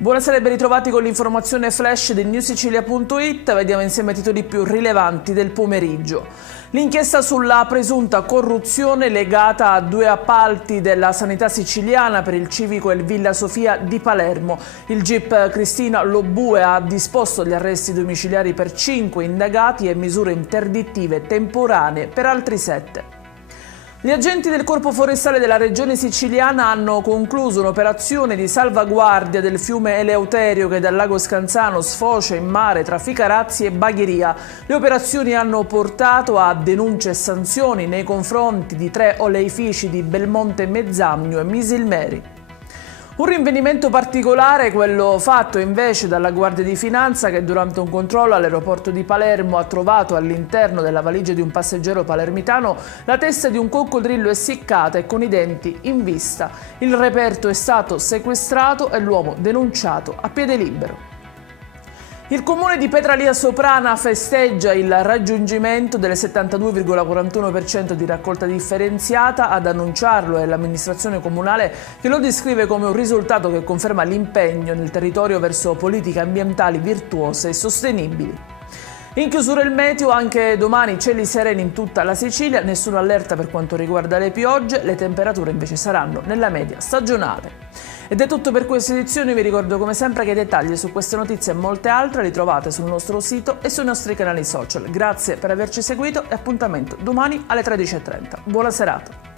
Buonasera e ben ritrovati con l'informazione flash di newsicilia.it. Vediamo insieme i titoli più rilevanti del pomeriggio. L'inchiesta sulla presunta corruzione legata a 2 appalti della sanità siciliana per il Civico e il Villa Sofia di Palermo. Il GIP Cristina Lobue ha disposto gli arresti domiciliari per 5 indagati e misure interdittive temporanee per altri 7. Gli agenti del Corpo Forestale della Regione Siciliana hanno concluso un'operazione di salvaguardia del fiume Eleuterio che dal lago Scanzano sfocia in mare tra Ficarazzi e Bagheria. Le operazioni hanno portato a denunce e sanzioni nei confronti di 3 oleifici di Belmonte Mezzagno e Misilmeri. Un rinvenimento particolare, quello fatto invece dalla Guardia di Finanza che durante un controllo all'aeroporto di Palermo ha trovato all'interno della valigia di un passeggero palermitano la testa di un coccodrillo essiccata e con i denti in vista. Il reperto è stato sequestrato e l'uomo denunciato a piede libero. Il comune di Petralia Soprana festeggia il raggiungimento del 72,41% di raccolta differenziata. Ad annunciarlo è l'amministrazione comunale che lo descrive come un risultato che conferma l'impegno nel territorio verso politiche ambientali virtuose e sostenibili. In chiusura il meteo, anche domani cieli sereni in tutta la Sicilia, nessuna allerta per quanto riguarda le piogge, le temperature invece saranno nella media stagionale. Ed è tutto per questa edizione, vi ricordo come sempre che i dettagli su queste notizie e molte altre li trovate sul nostro sito e sui nostri canali social. Grazie per averci seguito e appuntamento domani alle 13:30. Buona serata!